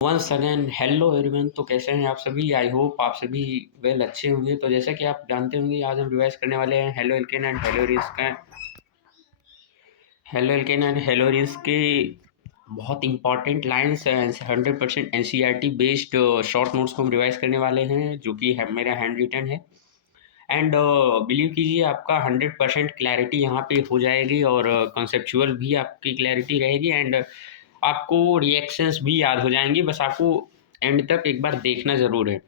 Once again hello everyone. तो कैसे हैं आप सभी? आई होप आप सभी वेल अच्छे होंगे। तो जैसा कि आप जानते होंगे, आज हम रिवाइज करने वाले हैं halo alkane and hello risk के बहुत important lines 100% NCERT based short notes को हम रिवाइज करने वाले हैं, जो कि मेरा हैंड रिटन है। एंड बिलीव कीजिए, आपका 100% क्लैरिटी यहाँ पे हो जाएगी और कंसेप्चुअल भी आपकी क्लैरिटी रहेगी एंड आपको रिएक्शंस भी याद हो जाएंगी। बस आपको एंड तक एक बार देखना ज़रूर है।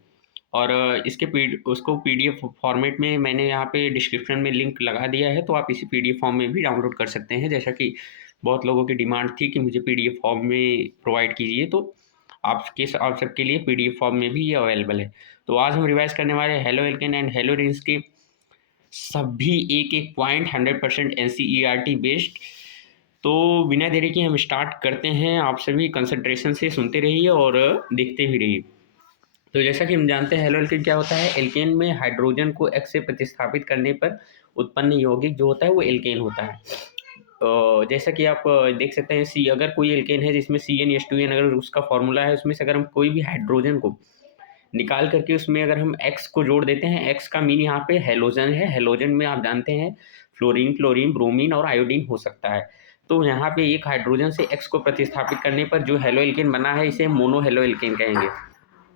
और इसके उसको पीडीएफ फॉर्मेट में मैंने यहाँ पे डिस्क्रिप्शन में लिंक लगा दिया है, तो आप इसी पीडीएफ फॉर्म में भी डाउनलोड कर सकते हैं। जैसा कि बहुत लोगों की डिमांड थी कि मुझे पीडीएफ फॉर्म में प्रोवाइड कीजिए, तो आप सबके लिए पीडीएफ फॉर्म में भी ये अवेलेबल है। तो आज हम रिवाइज करने वाले हैं halo alkane and hello rinse के सभी एक एक पॉइंट 100% एनसीईआरटी बेस्ड। तो बिना देरी के हम स्टार्ट करते हैं। आप सभी कंसंट्रेशन से सुनते रहिए और देखते भी रहिए। तो जैसा कि हम जानते हैं, हेलो एल्केन क्या होता है। एल्केन में हाइड्रोजन को एक्स से प्रतिस्थापित करने पर उत्पन्न यौगिक जो होता है वो एल्केन होता है। जैसा कि आप देख सकते हैं, सी अगर कोई एल्केन है जिसमें CnH2n अगर उसका फॉर्मूला है, उसमें से अगर हम कोई भी हाइड्रोजन को निकाल करके उसमें अगर हम एक्स को जोड़ देते हैं, एक्स का मीन यहाँ पे हेलोजन है। हेलोजन में आप जानते हैं फ्लोरीन, क्लोरीन, ब्रोमीन और आयोडीन हो सकता है। तो यहाँ पे एक हाइड्रोजन से एक्स को प्रतिस्थापित करने पर जो हेलो एल्केन बना है, इसे मोनो हेलो एल्केन कहेंगे।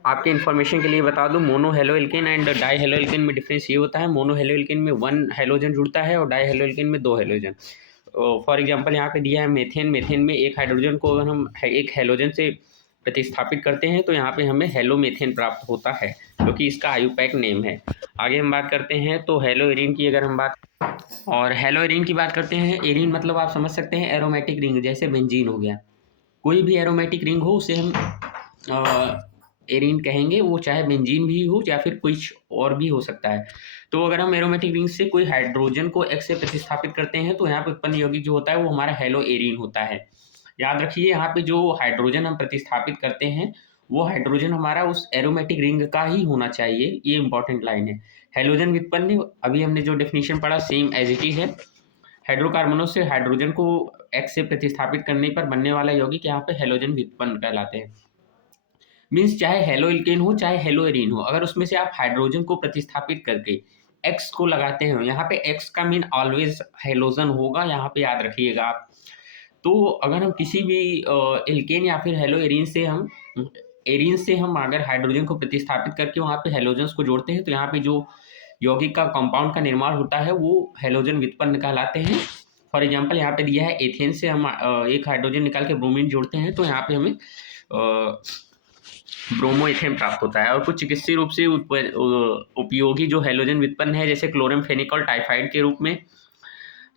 आपके इन्फॉर्मेशन के लिए बता दूं, mono halo alkane and die halo alkane में डिफरेंस ये होता है। मोनो हेलो एल्केन में 1 हेलोजन जुड़ता है और डाई हेलो एल्केन में 2 हेलोजन। फॉर एग्जांपल यहाँ पे दिया है मेथेन। मेथेन में एक हाइड्रोजन को अगर हम एक हेलोजन से प्रतिस्थापित करते हैं तो यहाँ पे हमें हेलो मेथेन प्राप्त होता है, क्योंकि इसका आयुपैक नेम है। आगे हम बात करते हैं तो हेलो एरीन की अगर हम बात और हेलो एरीन की बात करते हैं। एरीन मतलब आप समझ सकते हैं एरोमेटिक रिंग, जैसे बेंजीन हो गया। कोई भी एरोमेटिक रिंग हो उसे हम एरीन कहेंगे, वो चाहे बेंजीन भी हो या फिर कुछ और भी हो सकता है। तो अगर हम एरोमेटिक रिंग से कोई हाइड्रोजन को एक्स से प्रतिस्थापित करते हैं तो यहाँ पे उत्पन्न यौगिक जो होता है वो हमारा हेलो एरीन होता है। याद रखिए, यहाँ पे जो हाइड्रोजन हम प्रतिस्थापित करते हैं वो हाइड्रोजन हमारा उस एरोमेटिक रिंग का ही होना चाहिए। ये इंपॉर्टेंट लाइन है। हेलोजन व्युत्पन्न, अभी हमने जो डेफिनेशन पढ़ा सेम एज इट इज है। हाइड्रोकार्बनों से हाइड्रोजन को एक्स से प्रतिस्थापित करने पर बनने वाला यौगिक यहाँ पे हेलोजन व्युत्पन्न कहलाते हैं। मीन्स चाहे हेलो एल्केन हो चाहे हेलो एरीन हो, अगर उसमें से आप हाइड्रोजन को प्रतिस्थापित करके एक्स को लगाते हैं, यहाँ पे एक्स का मीन ऑलवेज हेलोजन होगा, यहाँ पे याद रखिएगा आप। तो अगर हम किसी भी एल्केन या फिर हेलो एरीन से हम अगर हाइड्रोजन को प्रतिस्थापित करके वहाँ पे हेलोजन्स को जोड़ते हैं तो यहाँ पे जो यौगिक का कंपाउंड का निर्माण होता है वो हेलोजन व्युत्पन्न कहलाते हैं। फॉर एग्जांपल यहाँ पे दिया है एथेन से हम एक हाइड्रोजन निकाल के ब्रोमीन जोड़ते हैं तो यहाँ पे हमें ब्रोमो इथेन प्राप्त होता है। और कुछ चिकित्सीय रूप से उपयोगी जो हेलोजन व्युत्पन्न है, जैसे क्लोरमफेनिकॉल टाइफाइड के रूप में।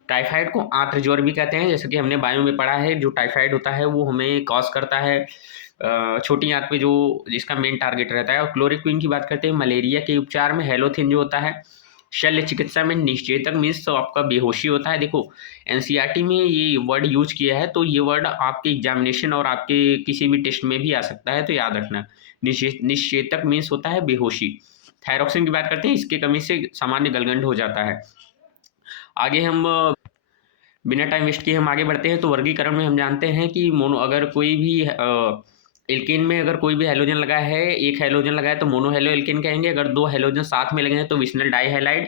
टाइफाइड को आंत्र ज्वर भी कहते हैं, जैसे कि हमने बायो में पढ़ा है। जो टाइफाइड होता है वो हमें कॉज करता है छोटी आंत पे, जो जिसका मेन टारगेट रहता है। और क्लोरोक्विन की बात करते हैं मलेरिया के उपचार में। हेलोथिन जो होता है शल्य चिकित्सा में निश्चेतक, मीन्स तो आपका बेहोशी होता है। देखो एनसीईआरटी में ये वर्ड यूज किया है, तो ये वर्ड आपके एग्जामिनेशन और आपके किसी भी टेस्ट में भी आ सकता है, तो याद रखना। निश्चेतक मीन्स होता है बेहोशी। थायरॉक्सिन की बात करते हैं, इसके कमी से सामान्य गलगंड हो जाता है। आगे हम बिना टाइम वेस्ट किए हम आगे बढ़ते हैं। तो वर्गीकरण में हम जानते हैं कि मोनो अगर कोई भी एल्केन में अगर कोई भी हेलोजन लगा है, एक हेलोजन लगा है तो मोनो हेलो एल्केन कहेंगे। अगर 2 हेलोजन साथ में लगे हैं तो विशनल डाई हैलाइड।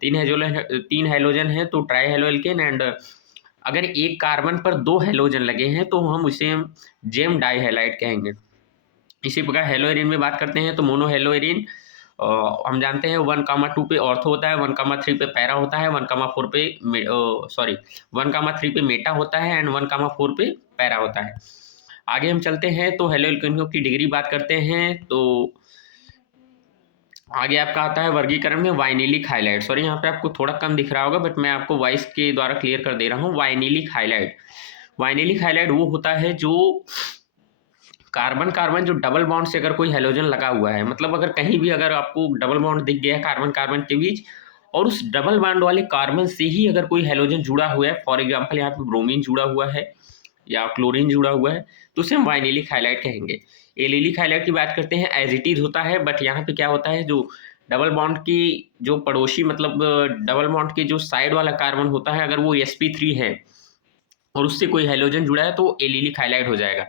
3 हेलोजन है तो ट्राई हेलो एल्केन। एंड अगर एक कार्बन पर 2 हेलोजन लगे हैं तो हम उसे जेम डाई हैलाइड कहेंगे। इसी प्रकार हेलो एरीन में बात करते हैं तो मोनो हेलो एरीन हम जानते हैं 1,2 पे ऑर्थो होता है, 1,3 पे पैरा होता है, 1,4 पे 1,3 पे मेटा होता है एंड 1,4 पे पैरा होता है। आगे हम चलते हैं तो हेलो एल्केनों की डिग्री बात करते हैं। तो आगे आपका आता है वर्गीकरण में वाइनिलिक हाइलाइट। सॉरी, यहाँ पे आपको थोड़ा कम दिख रहा होगा, बट मैं आपको वॉइस के द्वारा क्लियर कर दे रहा हूँ। वाइनिलिक हाइलाइट, वाइनिलिक हाइलाइट वो होता है जो कार्बन कार्बन जो डबल बॉन्ड से अगर कोई हेलोजन लगा हुआ है, मतलब अगर कहीं भी अगर आपको डबल बॉन्ड दिख गया है कार्बन कार्बन के बीच और उस डबल बॉन्ड वाले कार्बन से ही अगर कोई हेलोजन जुड़ा हुआ है, फॉर एग्जांपल यहाँ पे ब्रोमीन जुड़ा हुआ है या क्लोरीन जुड़ा हुआ है, तो उसे हम वाइनिलिक हाइलाइट कहेंगे। एलिलिक हाइलाइट की बात करते हैं, एज इट इज होता है, बट यहाँ पे क्या होता है जो डबल बॉन्ड की जो पड़ोसी मतलब डबल बॉन्ड के जो साइड वाला कार्बन होता है, अगर वो sp3 है और उससे कोई हेलोजन जुड़ा है तो एलिलिक हाइलाइट हो जाएगा।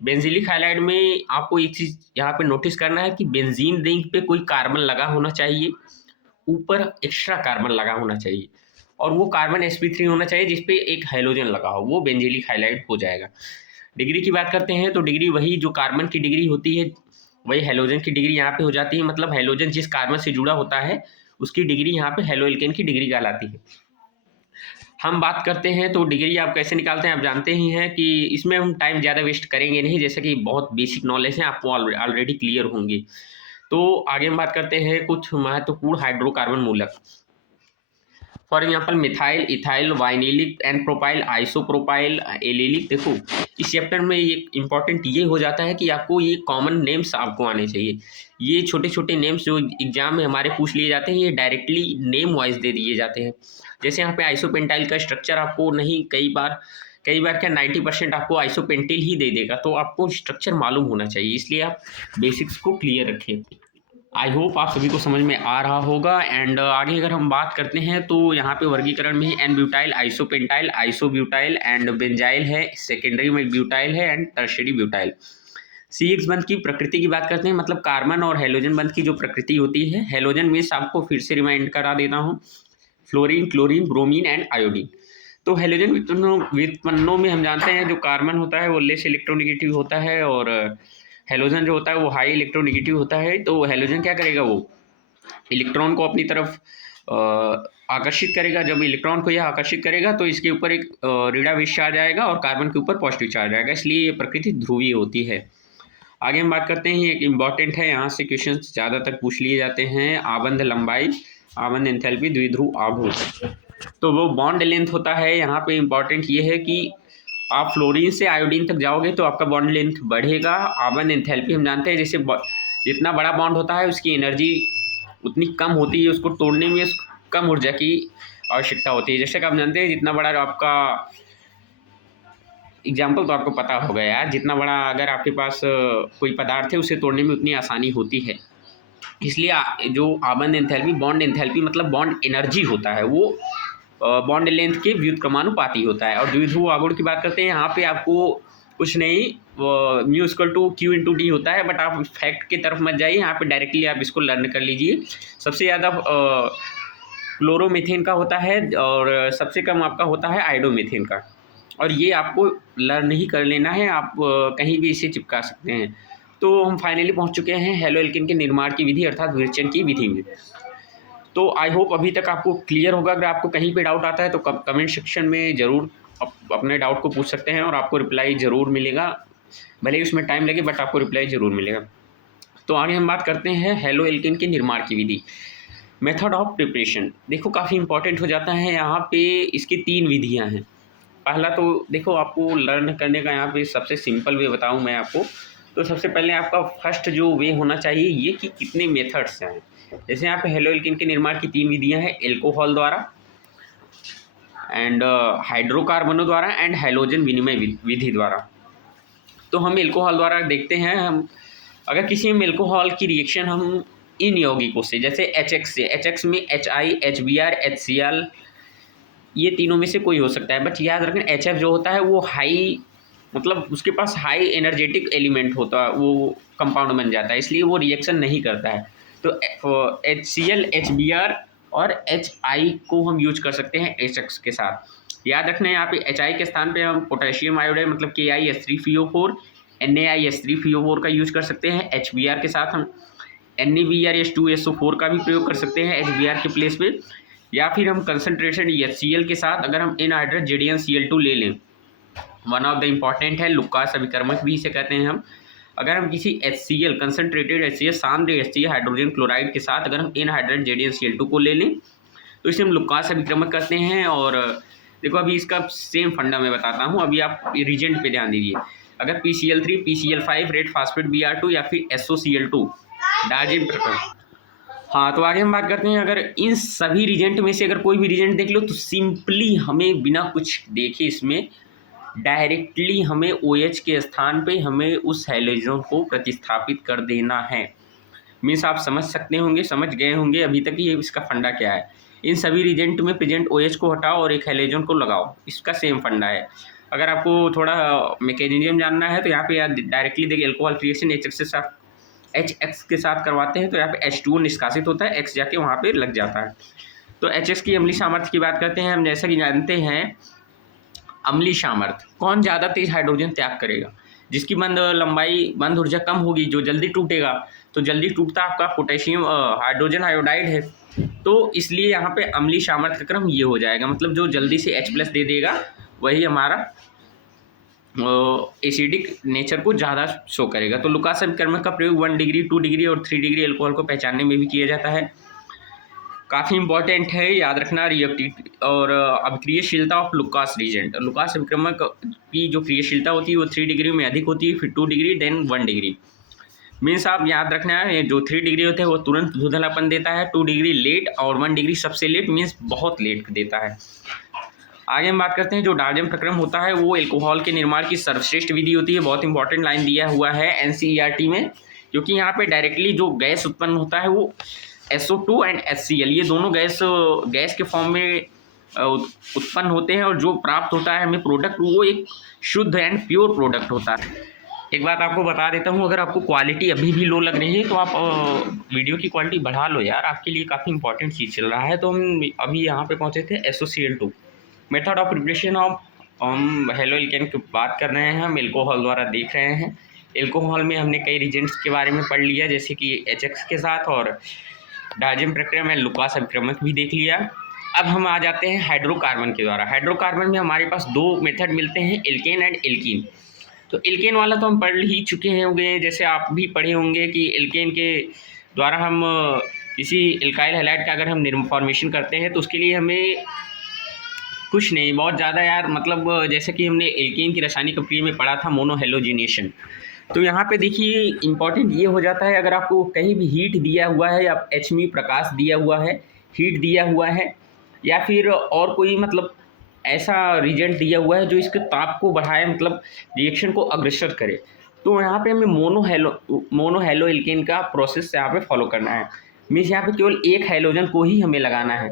बेंजीलिक हाइलाइड में आपको एक चीज़ यहाँ पे नोटिस करना है कि बेंजीन रिंग पे कोई कार्बन लगा होना चाहिए, ऊपर एक्स्ट्रा कार्बन लगा होना चाहिए, और वो कार्बन sp3 होना चाहिए जिसपे एक हाइड्रोजन लगा हो, वो बेंजीलिक हाइलाइड हो जाएगा। डिग्री की बात करते हैं तो डिग्री वही जो कार्बन की डिग्री होती है वही हैलोजन की डिग्री यहाँ पे हो जाती है, मतलब हैलोजन जिस कार्बन से जुड़ा होता है उसकी डिग्री यहाँ पे हैलो एल्केन की डिग्री कहलाती है। हम बात करते हैं तो डिग्री आप कैसे निकालते हैं, आप जानते ही हैं कि इसमें हम टाइम ज़्यादा वेस्ट करेंगे नहीं, जैसे कि बहुत बेसिक नॉलेज है, आपको ऑलरेडी क्लियर होंगे। तो आगे हम बात करते हैं कुछ महत्वपूर्ण हाइड्रोकार्बन मूलक। For example methyl, ethyl, vinylic, n propyl, isopropyl, allylic. देखो इस चैप्टर में ये इंपॉर्टेंट ये हो जाता है कि आपको ये कॉमन नेम्स आपको आने चाहिए। ये छोटे छोटे नेम्स जो एग्जाम में हमारे पूछ लिए जाते हैं ये डायरेक्टली नेम वाइज दे दिए जाते हैं। जैसे यहाँ पे आइसोपेंटाइल का स्ट्रक्चर आपको नहीं, कई बार क्या 90% आपको आइसोपेंटिल ही दे देगा, तो आपको स्ट्रक्चर मालूम होना चाहिए, इसलिए आप बेसिक्स को क्लियर रखें। आई होप आप सभी को समझ में आ रहा होगा। एंड आगे अगर हम बात करते हैं तो यहाँ पे वर्गीकरण में n butyl, isopentyl, isobutyl and benzyl है, सेकेंडरी में ब्यूटाइल है एंड टर्शरी ब्यूटाइल। CX बंध की प्रकृति की बात करते हैं, मतलब कार्बन और हेलोजन बंध की जो प्रकृति होती है। हेलोजन मीन्स आपको फिर से रिमाइंड करा देता हूँ, fluorine, chlorine, bromine and iodine. तो हेलोजन व्युत्पन्नों में हम जानते हैं जो कार्बन होता है वो लेस इलेक्ट्रोनेगेटिव होता है और हेलोजन जो होता है वो हाई इलेक्ट्रोनेगेटिव होता है। तो हेलोजन क्या करेगा, वो इलेक्ट्रॉन को अपनी तरफ आकर्षित करेगा। जब इलेक्ट्रॉन को यह आकर्षित करेगा तो इसके ऊपर एक ऋणावेश चार्ज आएगा और कार्बन के ऊपर पॉजिटिव चार्ज आएगा, इसलिए ये प्रकृति ध्रुवीय होती है। आगे हम बात करते हैं, एक इम्पॉर्टेंट है, यहाँ से क्वेश्चन ज़्यादातर पूछ लिए जाते हैं। आबंध लंबाई, आबंध एंथैल्पी, द्विध्रुव आघूर्ण। तो वो बॉन्ड लेंथ होता है। यहाँ पे इम्पॉर्टेंट ये है कि आप फ्लोरीन से आयोडीन तक जाओगे तो आपका बॉन्ड लेंथ बढ़ेगा। आबंध एंथैल्पी हम जानते हैं, जैसे जितना बड़ा बॉन्ड होता है उसकी एनर्जी उतनी कम होती है, उसको तोड़ने में कम ऊर्जा की आवश्यकता होती है। जैसे कि आप जानते हैं जितना बड़ा आपका एग्जाम्पल तो आपको पता होगा यार, जितना बड़ा अगर आपके पास कोई पदार्थ है उसे तोड़ने में उतनी आसानी होती है। इसलिए जो आबंध एंथैल्पी, बॉन्ड एंथैल्पी मतलब बॉन्ड एनर्जी होता है, वो बॉन्ड लेंथ के व्युत्क्रमानुपाती होता है। और द्विध्रुव आघूर्ण की बात करते हैं, यहाँ पे आपको कुछ नहीं, mu equal to q into d होता है, बट आप फैक्ट की तरफ मत जाइए, यहाँ पे डायरेक्टली आप इसको लर्न कर लीजिए। सबसे ज़्यादा क्लोरोमीथेन का होता है और सबसे कम आपका होता है आयोडोमीथेन का, और ये आपको लर्न ही कर लेना है, आप कहीं भी इसे चिपका सकते हैं। तो हम फाइनली पहुंच चुके हैं हेलो एल्केन के निर्माण की विधि अर्थात विरेचन की विधि में। तो आई होप अभी तक आपको क्लियर होगा। अगर आपको कहीं पे डाउट आता है तो कमेंट सेक्शन में ज़रूर अपने डाउट को पूछ सकते हैं और आपको रिप्लाई ज़रूर मिलेगा, भले ही उसमें टाइम लगे बट आपको रिप्लाई ज़रूर मिलेगा। तो आगे हम बात करते हैं हेलो एल्केन के निर्माण की विधि, मेथड ऑफ प्रिपरेशन। देखो काफ़ी इंपॉर्टेंट हो जाता है यहाँ पे, इसकी 3 विधियाँ हैं। पहला तो देखो आपको लर्न करने का यहाँ पे सबसे सिंपल वे बताऊँ मैं आपको, तो सबसे पहले आपका फर्स्ट जो वे होना चाहिए ये कि कितने मेथड्स हैं। जैसे यहाँ पे हेलो एल्केन के निर्माण की 3 विधियाँ हैं, एल्कोहल द्वारा एंड हाइड्रोकार्बनों द्वारा एंड हैलोजन विनिमय विधि द्वारा। तो हम एल्कोहल द्वारा देखते हैं, हम अगर किसी हम एल्कोहल की रिएक्शन हम इन यौगिकों से, जैसे HX से, HX में HI, HBr, HCl, ये तीनों में से कोई हो सकता है, बट याद रखें HF जो होता है वो हाई, मतलब उसके पास हाई एनर्जेटिक एलिमेंट होता है, वो कंपाउंड बन जाता है, इसलिए वो रिएक्शन नहीं करता है। तो HCl, HBr और HI को हम यूज कर सकते हैं HX के साथ। याद रखना है यहाँ पे HI के स्थान पे हम पोटेशियम आयोडाइड मतलब KiS3PO4, NaIS3PO4 का यूज कर सकते हैं। HBr के साथ हम NaBrS2SO4 का भी प्रयोग कर सकते हैं HBr के प्लेस पे, या फिर हम कंसनट्रेशन HCl के साथ अगर हम एनहाइड्रेट JDNCl2 ले लें। वन ऑफ द इम्पॉर्टेंट है लुकास अभिकर्मक भी इसे कहते हैं हम। अगर हम किसी HCl concentrated HCl सांद्र HCl hydrogen chloride के साथ अगर हम एनहाइड्रेट JDNCl2 को ले लें तो इसे हम लुकास अभिक्रमक करते हैं। और देखो अभी इसका सेम फंडा मैं बताता हूँ, अभी आप रिजेंट पे ध्यान दीजिए। अगर PCl3, PCl5, red phosphate Br2 या फिर SOCl2 डार्जिन प्रकरण। हाँ, तो आगे हम बात करते हैं, अगर इन सभी रिजेंट में से अगर कोई भी रिजेंट देख लो तो सिंपली हमें बिना कुछ देखे इसमें डायरेक्टली हमें OH के स्थान पे हमें उस हैलोजन को प्रतिस्थापित कर देना है। मीन्स आप समझ सकते होंगे, समझ गए होंगे अभी तक ये इसका फंडा क्या है। इन सभी रिजेंट में प्रेजेंट OH को हटाओ और एक हैलोजन को लगाओ, इसका सेम फंडा है। अगर आपको थोड़ा मैकेनिज्म जानना है तो यहाँ पे यार डायरेक्टली देखिए अल्कोहल क्रिएशन HX के साथ करवाते हैं तो यहाँ पे H2O निष्कासित होता है, X जाके वहाँ पे लग जाता है। तो HX की अम्लीय सामर्थ्य की बात करते हैं हम, जैसा कि जानते हैं अम्लीय सामर्थ्य कौन ज़्यादा तेज हाइड्रोजन त्याग करेगा, जिसकी बंध ऊर्जा कम होगी, जो जल्दी टूटेगा, तो जल्दी टूटता आपका पोटेशियम हाइड्रोजन आयोडाइड है। तो इसलिए यहाँ पे अम्लीय सामर्थ्य का क्रम ये हो जाएगा, मतलब जो जल्दी से H+ दे देगा वही हमारा एसिडिक नेचर को ज़्यादा शो करेगा। तो लुकास अभिक्रमक का प्रयोग 1 डिग्री, 2 डिग्री और 3 डिग्री अल्कोहल को पहचानने में भी किया जाता है। काफ़ी इंपॉर्टेंट है, याद रखना। रिएक्टिविटी और अभिक्रियशीलता ऑफ लुकास रिएजेंट। लुकास अभिक्रमक की जो क्रियाशीलता होती है वो 3 डिग्री में अधिक होती है, फिर 2 डिग्री, देन 1 डिग्री। मीन्स आप याद रखना है, जो 3 डिग्री होते हैं वो तुरंत धुंधलापन देता है, 2 डिग्री लेट और 1 डिग्री सबसे लेट, मीन्स बहुत लेट देता है। आगे हम बात करते हैं जो डाल्टन प्रक्रम होता है वो एल्कोहल के निर्माण की सर्वश्रेष्ठ विधि होती है। बहुत इंपॉर्टेंट लाइन दिया हुआ है NCERT में, क्योंकि यहाँ पे डायरेक्टली जो गैस उत्पन्न होता है वो SO2 एंड HCl, ये दोनों गैस के फॉर्म में उत्पन्न होते हैं, और जो प्राप्त होता है हमें प्रोडक्ट वो एक शुद्ध एंड प्योर प्रोडक्ट होता है। एक बात आपको बता देता हूँ, अगर आपको क्वालिटी अभी भी लो लग रही है तो आप वीडियो की क्वालिटी बढ़ा लो यार, आपके लिए काफ़ी इंपॉर्टेंट चीज़ चल रहा है। तो हम अभी यहाँ पे पहुँचे थे SOCl2। Method of preparation of हम हेलो एल्केन की बात कर रहे हैं, हम एल्कोहल द्वारा देख रहे हैं। एल्कोहल में हमने कई रिजेंट्स के बारे में पढ़ लिया, जैसे कि HX के साथ, और डाल्टन प्रक्रम एंड लुकास अभिक्रमक भी देख लिया। अब हम आ जाते हैं हाइड्रोकार्बन के द्वारा। हाइड्रोकार्बन में हमारे पास 2 मेथड मिलते हैं, एल्केन एंड एल्कीन। तो एल्केन वाला तो हम पढ़ ही चुके होंगे, जैसे आप भी पढ़े होंगे कि एल्केन के द्वारा हम किसी एल्काइल हैलाइड का अगर हम फॉर्मेशन करते हैं तो उसके लिए हमें कुछ नहीं बहुत ज़्यादा यार, मतलब जैसे कि हमने एल्केन की रासायनिक अभिक्रिया में पढ़ा था मोनोहेलोजिनेशन। तो यहाँ पे देखिए इंपॉर्टेंट ये हो जाता है, अगर आपको कहीं भी हीट दिया हुआ है या HME प्रकाश दिया हुआ है, हीट दिया हुआ है, या फिर और कोई मतलब ऐसा रिजेंट दिया हुआ है जो इसके ताप को बढ़ाए, मतलब रिएक्शन को अग्रसर करे, तो यहाँ पे हमें मोनोहेलो एल्केन का प्रोसेस यहाँ पे फॉलो करना है। मीन्स यहाँ पे केवल एक हैलोजन को ही हमें लगाना है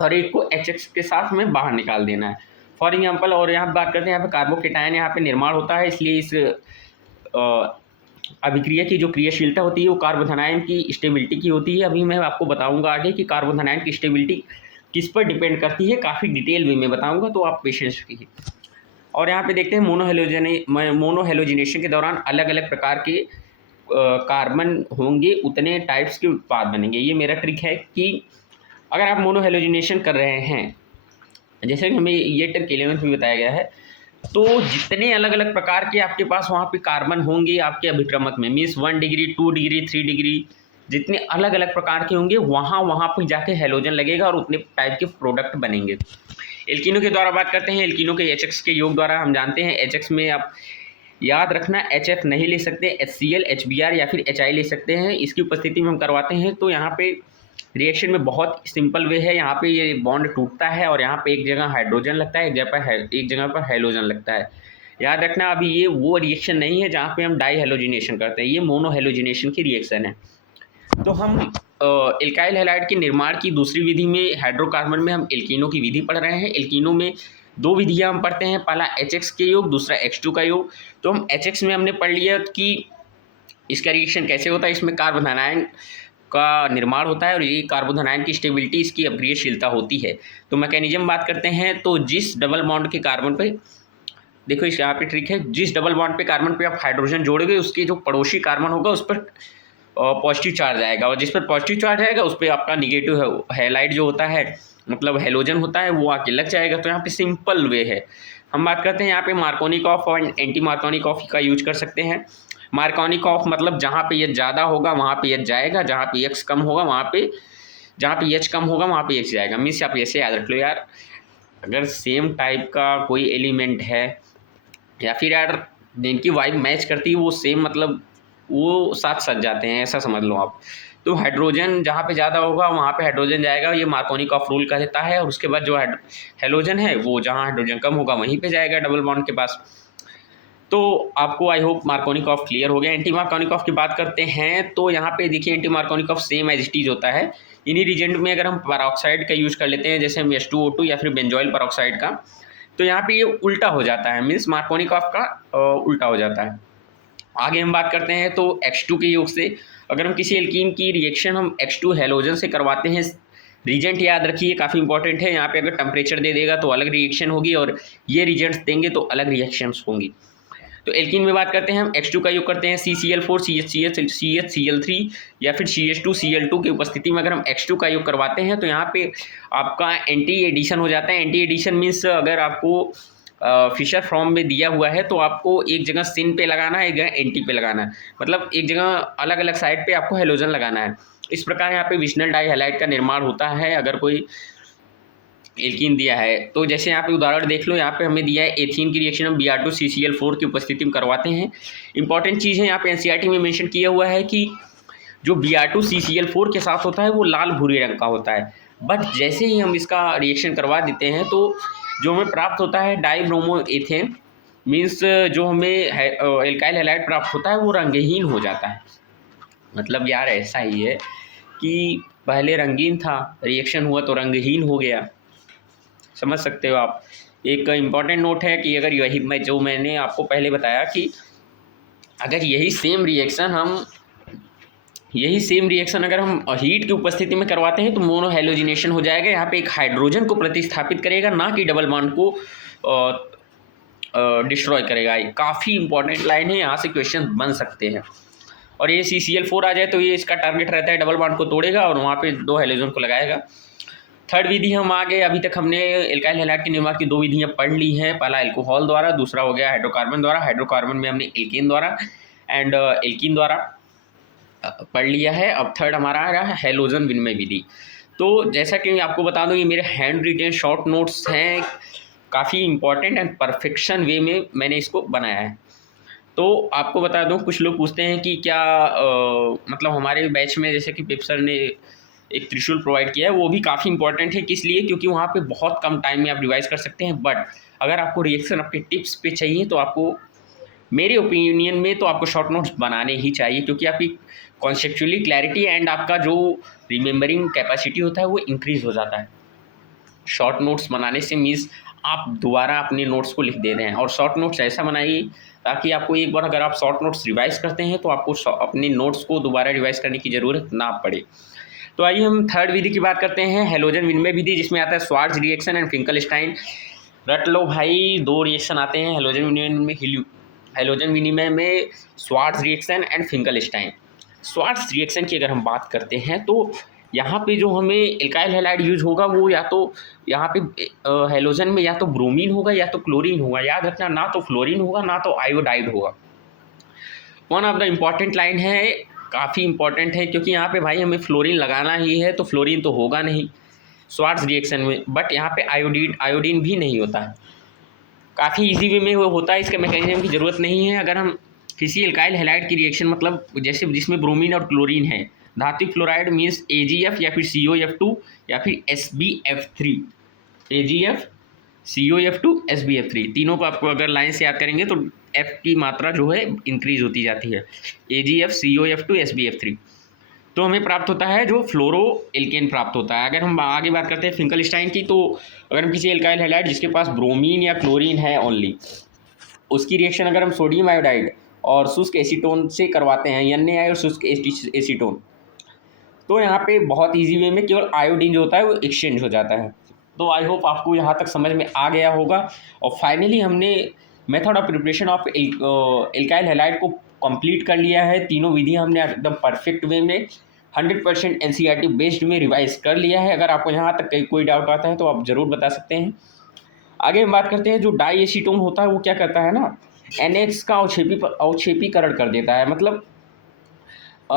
और एक को HX के साथ में बाहर निकाल देना है, फॉर एग्जांपल। और यहाँ बात करते हैं, यहाँ पे कार्बोकेटायन यहाँ पे निर्माण होता है, इसलिए इस अभिक्रिया की जो क्रियाशीलता होती है वो कार्बोधनायन की स्टेबिलिटी की होती है। अभी मैं आपको बताऊंगा आगे कि कार्बोधनायन की स्टेबिलिटी किस पर डिपेंड करती है, काफ़ी डिटेल वे में बताऊंगा, तो आप पेशेंस रखिए। और यहाँ पे देखते हैं मोनोहेलोजिनेशन के दौरान अलग अलग प्रकार के कार्बन होंगे, उतने टाइप्स के उत्पाद बनेंगे। ये मेरा ट्रिक है कि अगर आप मोनोहेलोजिनेशन कर रहे हैं, जैसे कि हमें ये ट्रिक 11th में बताया गया है, तो जितने अलग अलग प्रकार के आपके पास वहाँ पे कार्बन होंगे आपके अभिक्रमक में, मीन्स 1 डिग्री, 2 डिग्री, 3 डिग्री, जितने अलग अलग प्रकार के होंगे वहाँ पर जाके हेलोजन लगेगा और उतने टाइप के प्रोडक्ट बनेंगे। एल्कीनो के द्वारा बात करते हैं, एल्कीनो के HX के योग द्वारा हम जानते हैं। HX में आप याद रखना HF नहीं ले सकते, HCl, HBr या फिर HI ले सकते हैं, इसकी उपस्थिति में हम करवाते हैं। तो यहाँ पे रिएक्शन में बहुत सिंपल वे है, यहाँ पे ये बॉन्ड टूटता है और यहाँ पे एक जगह हाइड्रोजन लगता है, एक जगह पर हेलोजन लगता है। याद रखना अभी ये वो रिएक्शन नहीं है जहाँ पे हम डाई हेलोजिनेशन करते हैं, ये मोनो हेलोजिनेशन की रिएक्शन है। तो हम एल्काइल हैलाइड के निर्माण की दूसरी विधि में, हाइड्रोकार्बन में हम एल्कीनो की विधि पढ़ रहे हैं। एल्कीनो में 2 विधियाँ हम पढ़ते हैं, पहला HX के योग, दूसरा H2 का योग। तो हम HX में हमने पढ़ लिया कि इसका रिएक्शन कैसे होता है, इसमें कार्बोधनायन का निर्माण होता है और ये कार्बोधनायन की स्टेबिलिटी इसकी अभिक्रियाशीलता होती है। तो मैकेनिज्म बात करते हैं, तो जिस डबल बॉन्ड के कार्बन पे, देखो इस यहाँ पे ट्रिक है, जिस डबल बॉन्ड पे कार्बन पे आप हाइड्रोजन जोड़ोगे उसके जो पड़ोसी कार्बन होगा उस पर पॉजिटिव चार्ज आएगा, और जिस पर पॉजिटिव चार्ज आएगा उस पर आपका निगेटिव हैलाइड जो होता है, मतलब हेलोजन होता है, वो आके लग जाएगा। तो यहाँ पे सिंपल वे है। हम बात करते हैं यहाँ पे मार्कोनिकॉफ और एंटी मार्कोनिकॉफ का यूज कर सकते हैं। मार्कोनिकॉफ मतलब जहाँ पे H ज़्यादा होगा वहाँ पे H जाएगा, जहाँ पे X कम होगा वहाँ पे, जहाँ पे H कम होगा वहाँ पे X जाएगा। मीन्स आप ऐसे याद रख लो यार, अगर सेम टाइप का कोई एलिमेंट है या फिर यार जिनकी वाइब मैच करती है वो सेम, मतलब वो साथ सज जाते हैं, ऐसा समझ लो आप। तो हाइड्रोजन जहाँ पे ज़्यादा होगा वहाँ पे हाइड्रोजन जाएगा, ये मार्कोनिकॉफ रूल का देता है। और उसके बाद जो हेलोजन है वो जहाँ हाइड्रोजन कम होगा वहीं पे जाएगा डबल बॉन्ड के पास। तो आपको आई होप मार्कोनिकॉफ क्लियर हो गया। एंटी मार्कोनिकॉफ की बात करते हैं, तो यहाँ पे देखिए anti Markovnikov same as it is होता है। इन्हीं रिजेंट में अगर हम पेरोक्साइड का यूज़ कर लेते हैं, जैसे हम H2O2 या फिर बेंजोइल पेरोक्साइड का, तो यहाँ पे ये उल्टा हो जाता है, मीन्स मार्कोनिकॉफ का उल्टा हो जाता है। आगे हम बात करते हैं तो H2 के योग से, अगर हम किसी एल्कीन की रिएक्शन हम H2 हेलोजन से करवाते हैं, रीजेंट याद रखिए काफ़ी इंपॉर्टेंट है, यहाँ पे अगर टेम्परेचर दे देगा तो अलग रिएक्शन होगी और ये रीजेंट्स देंगे तो अलग रिएक्शंस होंगी। तो एल्कीन में बात करते हैं हम H2 का योग करते हैं CCl4 CHCl3 या फिर CH2Cl2 की उपस्थिति में अगर हम H2 का योग करवाते हैं तो यहाँ पे आपका एंटी एडिशन हो जाता है। एंटी एडिशन मीन्स अगर आपको फिशर फॉर्म में दिया हुआ है तो आपको एक जगह सिन पे लगाना है, एक जगह एंटी पे लगाना है, मतलब एक जगह अलग अलग साइड पे आपको हेलोजन लगाना है। इस प्रकार यहाँ पे विशनल डाइहैलाइड का निर्माण होता है अगर कोई एल्कीन दिया है। तो जैसे यहाँ पे उदाहरण देख लो, यहाँ पे हमें दिया है एथीन की रिएक्शन हम Br2CCl4 की उपस्थिति में करवाते हैं। इंपॉर्टेंट चीज़ है यहाँ पे एनसीईआरटी में मेंशन किया हुआ है कि जो Br2CCl4 के साथ होता है वो लाल भूरे रंग का होता है, बट जैसे ही हम इसका रिएक्शन करवा देते हैं तो जो हमें प्राप्त होता है डाइब्रोमो एथेन, मीन्स जो हमें एल्काइल हैलाइड प्राप्त होता है वो रंगहीन हो जाता है। मतलब यार ऐसा ही है कि पहले रंगीन था, रिएक्शन हुआ तो रंगहीन हो गया, समझ सकते हो आप। एक इम्पॉर्टेंट नोट है कि अगर यही मैंने आपको पहले बताया कि अगर यही सेम रिएक्शन अगर हम हीट की उपस्थिति में करवाते हैं तो मोनोहेलोजिनेशन हो जाएगा। यहाँ पे एक हाइड्रोजन को प्रतिस्थापित करेगा, ना कि डबल बॉन्ड को डिस्ट्रॉय करेगा। काफ़ी इंपॉर्टेंट लाइन है, यहाँ से क्वेश्चन बन सकते हैं। और ये CCl4 आ जाए तो ये इसका टारगेट रहता है डबल बॉन्ड को तोड़ेगा और वहाँ पे 2 हेलोजन को लगाएगा। थर्ड विधि हम आगे, अभी तक हमने एल्काइल हैलाइड के निर्माण की 2 विधियाँ पढ़ ली हैं। पहला एल्कोहल द्वारा, दूसरा हो गया हाइड्रोकार्बन द्वारा। हाइड्रोकार्बन में हमने एल्केन द्वारा एंड एल्कीन द्वारा पढ़ लिया है। अब थर्ड हमारा आ रहा है हेलोजन विनिमय विधि। तो जैसा कि मैं आपको बता दूं, ये मेरे हैंड रिटेन शॉर्ट नोट्स हैं, काफ़ी इंपॉर्टेंट एंड परफेक्शन वे में मैंने इसको बनाया है। तो आपको बता दूं, कुछ लोग पूछते हैं कि क्या मतलब हमारे बैच में जैसे कि पेप्सर ने एक त्रिशूल प्रोवाइड किया है, वो भी काफ़ी इंपॉर्टेंट है। किस लिए? क्योंकि वहाँ पे बहुत कम टाइम में आप रिवाइज कर सकते हैं। बट अगर आपको रिएक्शन आपके टिप्स पे चाहिए तो आपको, मेरे ओपिनियन में तो आपको शॉर्ट नोट्स बनाने ही चाहिए, क्योंकि आपकी कॉन्सेप्चुअली क्लैरिटी एंड आपका जो रिमेंबरिंग कैपेसिटी होता है वो इंक्रीज़ हो जाता है शॉर्ट नोट्स बनाने से। मीन्स आप दोबारा अपने नोट्स को लिख दे रहे हैं, और शॉर्ट नोट्स ऐसा बनाइए ताकि आपको एक बार अगर आप शॉर्ट नोट्स रिवाइज करते हैं तो आपको अपने नोट्स को दोबारा रिवाइज करने की ज़रूरत ना पड़े। तो आइए हम थर्ड विधि की बात करते हैं, हेलोजन विनिमय विधि, जिसमें आता है स्वार्ट्ज रिएक्शन एंड फिंकलस्टाइन। रट लो भाई, 2 रिएक्शन आते हैं हेलोजन विनिमय में, Swarts reaction and Finkelstein. Swarts reaction की अगर हम बात करते हैं तो यहाँ पे जो हमें एल्काइल हैलाइड यूज होगा वो या तो यहाँ पे हेलोजन में या तो ब्रोमीन होगा या तो क्लोरीन होगा। याद रखना, ना तो फ्लोरीन होगा ना तो आयोडाइड होगा। One of the important line है, काफ़ी इंपॉर्टेंट है, क्योंकि यहाँ पे भाई हमें फ्लोरीन लगाना ही है, तो फ्लोरीन तो होगा नहीं स्वार्ट्ज रिएक्शन में। बट यहाँ पे आयोडीन भी नहीं होता है, काफ़ी इजी वे में वो होता है, इसके मैकेनिज्म की ज़रूरत नहीं है। अगर हम किसी एल्काइल हैलाइड की रिएक्शन, मतलब जैसे जिसमें ब्रोमीन और क्लोरीन है, धात्विक फ्लोराइड मीन्स AgF या फिर COF2 या फिर SbF3, AgF COF2 SbF3, तीनों को आपको अगर लाइन से याद करेंगे तो F की मात्रा जो है इंक्रीज होती जाती है, AgF COF2 SbF3। तो हमें प्राप्त होता है जो फ्लोरो एल्केन प्राप्त होता है। अगर हम आगे बात करते हैं फिंकलस्टाइन की, तो अगर हम किसी एल्काइल हैलाइड जिसके पास ब्रोमीन या क्लोरीन है ओनली, उसकी रिएक्शन अगर हम सोडियम आयोडाइड और शुष्क एसीटोन से करवाते हैं, NaI और शुष्क एसीटोन, तो यहाँ पे बहुत इजी वे में केवल आयोडीन जो होता है वो एक्सचेंज हो जाता है। तो आई होप आपको यहाँ तक समझ में आ गया होगा। और फाइनली हमने method of preparation of alkyl halide को कंप्लीट कर लिया है। तीनों विधियाँ हमने एकदम परफेक्ट वे में 100% NCERT बेस्ड में रिवाइज कर लिया है। अगर आपको यहाँ तक कोई डाउट आता है तो आप ज़रूर बता सकते हैं। आगे हम बात करते हैं, जो डाई एसीटोन होता है वो क्या करता है ना, NH का अवक्षेपीकरण कर देता है, मतलब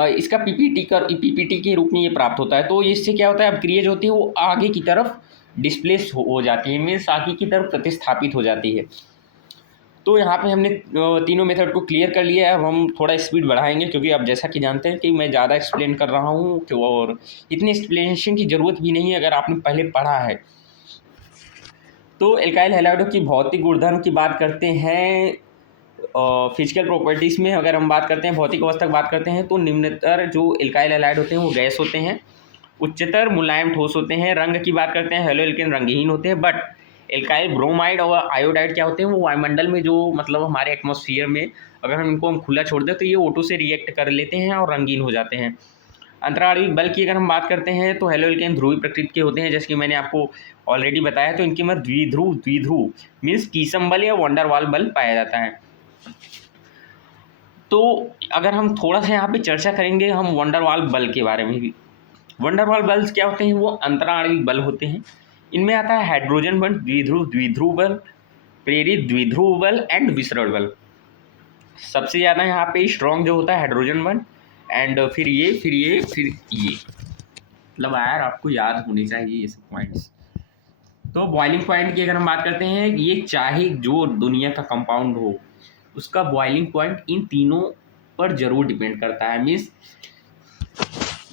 इसका पीपीटी के रूप में ये प्राप्त होता है। तो इससे क्या होता है, अबक्रिया जो होती है वो आगे की तरफ डिस्प्लेस हो जाती है, मीन्स आगे की तरफ प्रतिस्थापित हो जाती है। तो यहाँ पे हमने तीनों मेथड को क्लियर कर लिया है। अब हम थोड़ा स्पीड बढ़ाएंगे, क्योंकि आप जैसा कि जानते हैं कि मैं ज़्यादा एक्सप्लेन कर रहा हूँ, और इतनी एक्सप्लेनेशन की ज़रूरत भी नहीं है अगर आपने पहले पढ़ा है। तो एल्काइल हैलाइडों की भौतिक गुणधर्म की बात करते हैं, फिजिकल प्रॉपर्टीज़ में अगर हम बात करते हैं, भौतिक अवस्था की बात करते हैं, तो निम्नतर जो एल्काइल हैलाइड होते हैं वो गैस होते हैं, उच्चतर मुलायम ठोस होते हैं। रंग की बात करते हैं, हेलो एल्केन रंगहीन होते हैं, बट एल्काइल ब्रोमाइड और आयोडाइड क्या होते हैं, वो वायुमंडल में जो मतलब हमारे एटमॉस्फेयर में अगर हम इनको खुला छोड़ दें तो ये O2 से रिएक्ट कर लेते हैं और रंगीन हो जाते हैं। अंतराणविक बल की अगर हम बात करते हैं तो हेलोएल्केन ध्रुवीय प्रकृति के होते हैं, जैसे कि मैंने आपको ऑलरेडी बताया। तो इनके में द्विध्रुव मीन्स कीसम बल या वंडरवाल बल पाया जाता है। तो अगर हम थोड़ा सा यहाँ पे चर्चा करेंगे हम वंडरवाल बल के बारे में भी। वंडरवाल बल्स क्या होते हैं, वो अंतराणविक बल होते हैं। इनमें आता है हाइड्रोजन बल, द्विध्रुव बल, प्रेरित द्विध्रुव बल एंड विसरण बल। सबसे ज़्यादा यहाँ पे स्ट्रॉन्ग जो होता है हाइड्रोजन बल, एंड फिर ये मतलब यार आपको याद होने चाहिए ये सब पॉइंट्स। तो बॉइलिंग पॉइंट की अगर हम बात करते हैं, ये चाहे जो दुनिया का कंपाउंड हो उसका बॉइलिंग पॉइंट इन तीनों पर जरूर डिपेंड करता है। मीन्स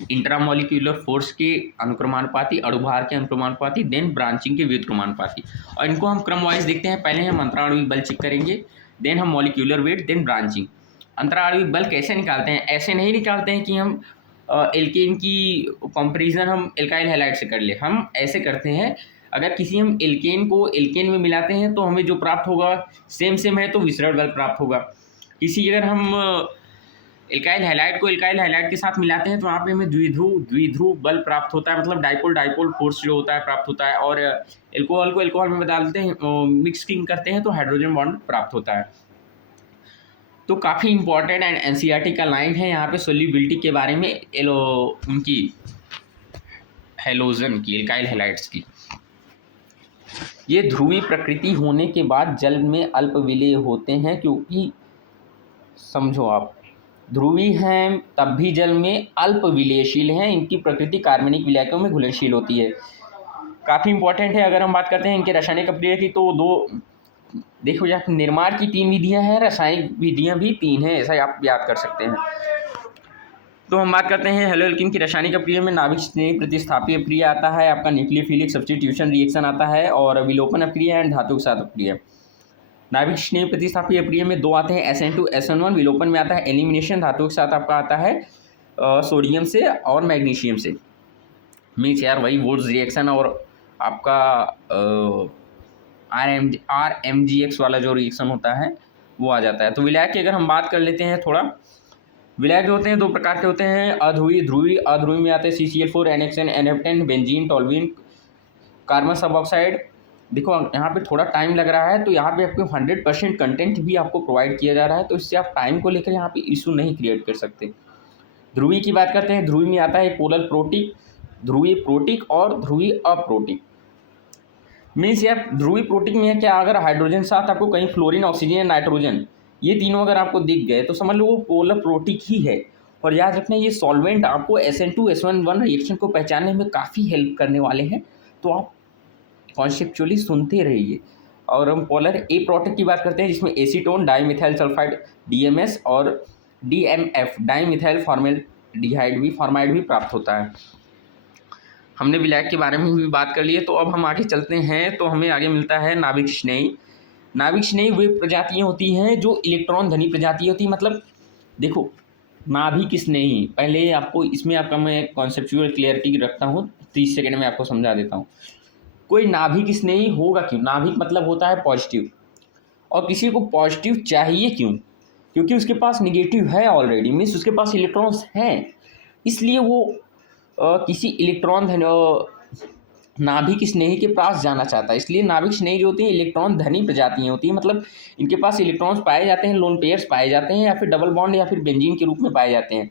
इंट्रामोलिक्यूलर फोर्स के अनुक्रमानुपाती, अणुभार के अनुक्रमानुपाती, देन ब्रांचिंग के व्युत्क्रमानुपाती। और इनको हम क्रम वाइज देखते हैं। पहले हम अंतराणविक बल चेक करेंगे, देन हम मॉलिक्यूलर वेट, देन ब्रांचिंग। अंतराणविक बल कैसे निकालते हैं? ऐसे नहीं निकालते हैं कि हम एल्केन की कंपैरिजन हम एल्काइल हैलाइड से कर ले। हम ऐसे करते हैं, अगर किसी हम एल्केन को एल्केन में मिलाते हैं तो हमें जो प्राप्त होगा सेम है तो विसरण बल प्राप्त होगा। किसी अगर हम एल्काइल हैलाइड को एल्काइल हैलाइड के साथ मिलाते हैं तो वहाँ पे हमें द्विध्रुव बल प्राप्त होता है, मतलब डाइपोल फोर्स जो होता है प्राप्त होता है। और एल्कोहल को एल्कोहल में बदलते हैं, मिक्सिंग करते हैं तो हाइड्रोजन बॉन्ड प्राप्त होता है। तो काफ़ी इंपॉर्टेंट एंड एनसीईआरटी का लाइन है यहाँ पे सोल्यूबिलिटी के बारे में, उनकी हेलोजन की, एल्काइल हैलाइड्स की। ये ध्रुवीय प्रकृति होने के बाद जल में अल्प विलेय होते हैं, क्योंकि समझो आप ध्रुवीय हैं तब भी जल में अल्प विलयशील हैं। इनकी प्रकृति कार्बनिक विलायकों में घुलनशील होती है। काफ़ी इंपॉर्टेंट है। अगर हम बात करते हैं इनके रासायनिक अभिक्रिया की, तो दो देखो, यहाँ निर्माण की 3 विधियां हैं, रासायनिक विधियां भी 3 हैं, ऐसा आप याद कर सकते हैं। तो हम बात करते हैं हेलोएल्कीन की रासायनिक अभिक्रिया में नाभिक स्नेही प्रतिस्थापी अभिक्रिया आता है, आपका न्यूक्लियोफिलिक सब्स्टिट्यूशन रिएक्शन आता है, और विलोपन अभिक्रिया एंड धातु के साथ अभिक्रिया। नाभिक स्नेही प्रतिस्थापी अभिक्रिया में 2 आते हैं, SN2 SN1। विलोपन में आता है एलिमिनेशन, धातु के साथ आपका आता है सोडियम से और मैग्नीशियम से। मीन्स यार वही वोल्स रिएक्शन और आपका RMGX वाला जो रिएक्शन होता है वो आ जाता है। तो विलायक की अगर हम बात कर लेते हैं थोड़ा, विलायक जो होते हैं 2 प्रकार के होते हैं, अध्रुवीय, ध्रुवीय। अध्रुवीय में आते हैं CCl4, NHN, NF10, benzene, toluene, carbon सब ऑक्साइड। देखो यहाँ पे थोड़ा टाइम लग रहा है, तो यहाँ पे आपको 100% कंटेंट भी आपको प्रोवाइड किया जा रहा है, तो इससे आप टाइम को लेकर यहाँ पे इशू नहीं क्रिएट कर सकते। ध्रुवीय की बात करते हैं, ध्रुवीय में आता है पोलर प्रोटिक, ध्रुवीय प्रोटिक और ध्रुवीय अप्रोटिक। मीन्स यार ध्रुवीय प्रोटिक में क्या, अगर हाइड्रोजन साथ आपको कहीं फ्लोरीन, ऑक्सीजन, नाइट्रोजन ये तीनों अगर आपको दिख गए तो समझ लो वो पोलर प्रोटिक ही है। और याद रखना ये सॉल्वेंट आपको SN2 SN1 रिएक्शन को पहचानने में काफ़ी हेल्प करने वाले हैं, तो आप कॉन्सेप्चुअली सुनते रहिए। और हम पोलर ए प्रोटिक की बात करते हैं, जिसमें एसीटोन, डाईमिथाइल सल्फाइड DMS और DMF डाईमिथाइल फॉर्माइड भी प्राप्त होता है। हमने विलायक के बारे में भी बात कर ली है, तो अब हम आगे चलते हैं। तो हमें आगे मिलता है नाभिक स्नेही। नाभिक स्नेही वे प्रजातियाँ होती हैं जो इलेक्ट्रॉन धनी प्रजाति होती है। मतलब देखो नाभिक स्नेही, पहले आपको इसमें आपका मैं कॉन्सेप्चुअल क्लियरिटी रखता हूँ, 30 सेकेंड में आपको समझा देता हूँ। कोई नाभिक स्नेही होगा क्यों? नाभिक मतलब होता है पॉजिटिव, और किसी को पॉजिटिव चाहिए क्यों? क्योंकि उसके पास निगेटिव है ऑलरेडी, मीन्स उसके पास इलेक्ट्रॉन्स हैं, इसलिए वो किसी इलेक्ट्रॉन नाभिक स्नेही के पास जाना चाहता है। इसलिए नाभिक स्नेही जो होती है इलेक्ट्रॉन धनी प्रजातियाँ होती हैं, मतलब इनके पास इलेक्ट्रॉन्स पाए जाते हैं, लोन पेयर्स पाए जाते हैं, या फिर डबल बॉन्ड या फिर बेंजीन के रूप में पाए जाते हैं।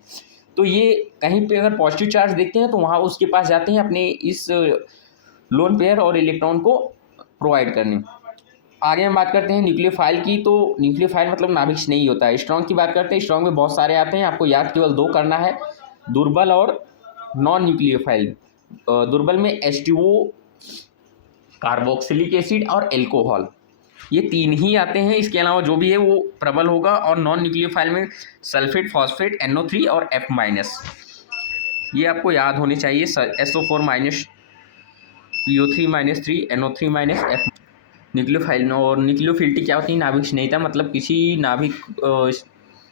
तो ये कहीं पे अगर पॉजिटिव चार्ज देखते हैं तो वहाँ उसके पास जाते हैं अपने इस लोन पेयर और इलेक्ट्रॉन को प्रोवाइड करने। आगे हम बात करते हैं न्यूक्लियोफाइल की। तो न्यूक्लियोफाइल मतलब नाभिक स्नेही होता है। स्ट्रॉन्ग की बात करते हैं, स्ट्रॉन्ग में बहुत सारे आते हैं, आपको याद केवल 2 करना है, दुर्बल और नॉन न्यूक्लियोफाइल। दुर्बल में H2O, कार्बोक्सिलिक एसिड और एल्कोहल, ये 3 ही आते हैं। इसके अलावा जो भी है वो प्रबल होगा। और नॉन न्यूक्लियोफाइल में सल्फेट, फॉस्फेट, NO3 और F-, ये आपको याद होने चाहिए। SO4-, PO3-3, NO3-, F। Nucleophile और न्यूक्लियोफिलिटी क्या होती है? नाभिक स्नेहिता, मतलब किसी नाभिक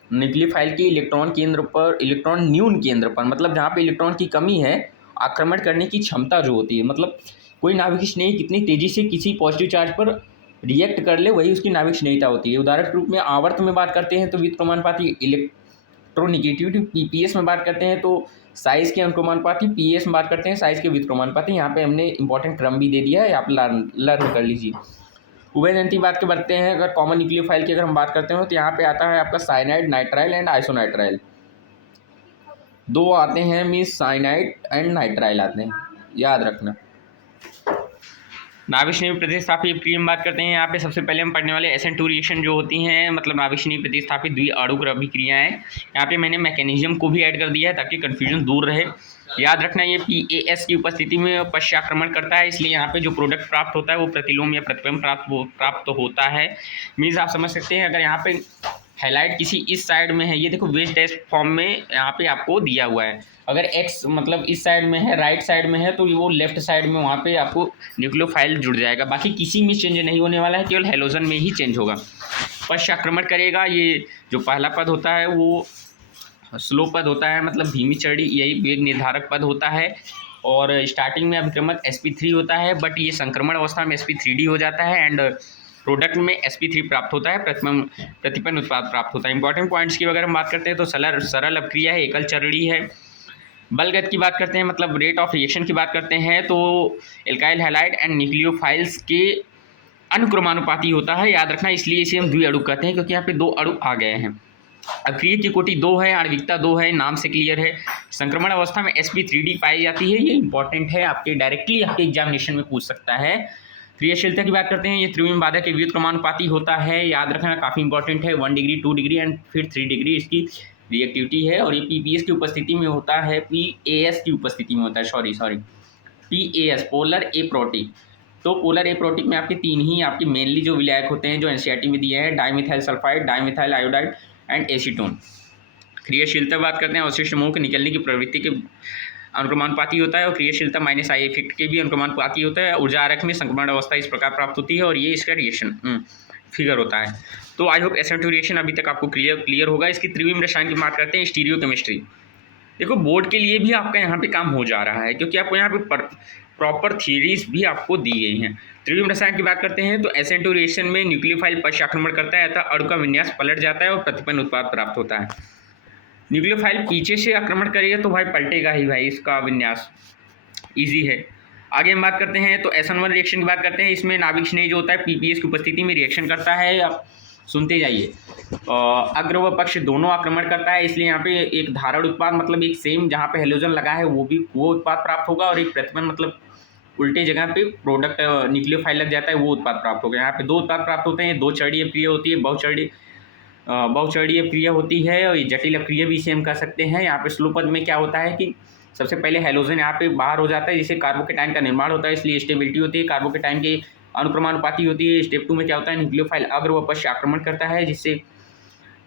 न्यूक्लियोफाइल के इलेक्ट्रॉन केंद्र पर, इलेक्ट्रॉन न्यून केंद्र पर, मतलब जहाँ पे इलेक्ट्रॉन की कमी है, आक्रमण करने की क्षमता जो होती है। मतलब कोई नाभिक स्नेही कितनी तेजी से किसी पॉजिटिव चार्ज पर रिएक्ट कर ले वही उसकी नाभिक स्नेहिता होती है। उदाहरण के रूप में आवर्त में बात करते हैं तो व्युत्क्रमानुपाती इलेक्ट्रोनिगेटिविटी, पीपीएस में बात करते हैं तो साइज के अनुक्रमानुपाती, पीएस में बात करते हैं साइज के व्युत्क्रमानुपाती। यहाँ पे हमने इंपॉर्टेंट क्रम भी दे दिया है, आप लर्न कर लीजिए। उभयदंती बात के बढ़ते हैं, अगर कॉमन न्यूक्लियोफाइल की अगर हम बात करते हो तो यहाँ पे आता है आपका साइनाइड, नाइट्राइल एंड आइसोनाइट्राइल। दो आते हैं, मीन्स साइनाइड एंड नाइट्राइल आते हैं, याद रखना। नाभिक स्नेही प्रतिस्थापी प्रिय बात करते हैं, यहाँ पे सबसे पहले हम पढ़ने वाले SN2 रिएक्शन जो होती हैं, मतलब नाभिक स्नेही प्रतिस्थापित द्विआणुक अभिक्रियाएं। यहाँ पे मैंने मैकेनिज्म को भी ऐड कर दिया है ताकि कन्फ्यूजन दूर रहे। याद रखना ये PAS की उपस्थिति में पश्चाक्रमण करता है, इसलिए यहाँ पे जो प्रोडक्ट प्राप्त होता है वो प्रतिलोम या प्रतिबिंब प्राप्त होता है। मीन्स आप समझ सकते हैं, अगर यहाँ पे हाईलाइट किसी इस साइड में है, ये देखो वेज डैश फॉर्म में यहाँ पे आपको दिया हुआ है, अगर एक्स मतलब इस साइड में है, राइट साइड में है, तो वो लेफ्ट साइड में वहाँ पे आपको न्यूक्लियोफाइल जुड़ जाएगा। बाकी किसी में चेंज नहीं होने वाला है, केवल हेलोजन में ही चेंज होगा। पश्चाक्रमण करेगा, ये जो पहला पद होता है वो स्लो पद होता है, मतलब धीमी चढ़ी, यही वेग निर्धारक पद होता है। और स्टार्टिंग में अभिक्रमक sp3 होता है, बट ये संक्रमण अवस्था में sp3d हो जाता है एंड प्रोडक्ट में sp3 प्राप्त होता है, प्रतिपन्न उत्पाद प्राप्त होता है। इंपॉर्टेंट पॉइंट्स की अगर हम बात करते हैं तो सरल अपक्रिया है, एकल चरणीय है। बलगत की बात करते हैं, मतलब रेट ऑफ रिएक्शन की बात करते हैं तो एल्काइल हैलाइड एंड न्यूक्लियोफाइल्स के अनुक्रमानुपाती होता है, याद रखना। इसलिए इसे हम द्विअणु कहते हैं क्योंकि यहाँ पे दो अणु आ गए हैं। अक्रिय की कोटि 2 है, आणविकता 2 है, नाम से क्लियर है। संक्रमण अवस्था में sp3d पाई जाती है, ये इंपॉर्टेंट है, आपके डायरेक्टली आपके एग्जामिनेशन में पूछ सकता है। क्रियाशीलता की बात करते हैं, ये त्रिविम बाधक के व्युत्क्रमानुपाती होता है, याद रखना, काफ़ी इंपॉर्टेंट है। 1 डिग्री, 2 डिग्री एंड फिर 3 डिग्री इसकी रिएक्टिविटी है। और ये PPS की उपस्थिति में होता है, PAS की उपस्थिति में होता है, सॉरी PAS पोलर एप्रोटिक। तो पोलर एप्रोटिक में आपके 3 ही आपके मेनली जो विलायक होते हैं जो NCERT में दिए हैं, dimethyl sulphide, dimethyl iodide and acetone. क्रियाशीलता बात करते हैं, अवशिष्ट समूह के निकलने की प्रवृत्ति के अनुक्रमानुपाती होता है और क्रियाशीलता -I इफेक्ट के भी अनुक्रमानुपाती होता है। ऊर्जा आरक में संक्रमण अवस्था इस प्रकार प्राप्त होती है और ये इसका रिएक्शन फिगर होता है। तो आई होप SN2 रिएक्शन अभी तक आपको क्लियर होगा। इसकी त्रिविम रसायन की बात करते हैं, स्टीरियोकेमिस्ट्री। देखो बोर्ड के लिए भी आपका यहाँ पे काम हो जा रहा है क्योंकि आपको यहाँ पे प्रॉपर थियरीज भी आपको दी गई हैं। त्रिविम रसायन की बात करते हैं तो SN2 रिएक्शन में न्यूक्लियोफाइल पश्चाक्रमण करता है अतः अणु का विन्यास पलट जाता है और प्रतिपन्न उत्पाद प्राप्त होता है। न्यूक्लियोफाइल पीछे से आक्रमण करेगा तो भाई पलटेगा ही भाई, इसका विन्यास ईजी है। आगे हम बात करते हैं तो SN1 रिएक्शन की बात करते हैं, इसमें नाभिक स्नेही जो होता है PPS की उपस्थिति में रिएक्शन करता है। आप सुनते जाइए, अग्र व पक्ष दोनों आक्रमण करता है, इसलिए यहाँ पे एक धारण उत्पाद मतलब एक सेम जहाँ पे हेलोजन लगा है वो उत्पाद प्राप्त होगा और एक प्रतिपन्न मतलब उल्टे जगह पे प्रोडक्ट न्यूक्लियोफाइल लग जाता है वो उत्पाद प्राप्त होगा। यहाँ पे 2 उत्पाद प्राप्त होते हैं, 2 चरणीय क्रिया होती है, बहुचरणीय क्रिया होती है और जटिल अपक्रिया भी इसे हम कह सकते हैं। यहाँ पे स्लो पद में क्या होता है कि सबसे पहले हेलोजन यहाँ पे बाहर हो जाता है जिससे कार्बोकेटाइन का निर्माण होता है, इसलिए स्टेबिलिटी होती है, कार्बोकेटाइन के अनुक्रमानुपाती होती है। स्टेप 2 में क्या होता है, न्यूक्लियोफाइल अग्र व पश्च आक्रमण करता है जिससे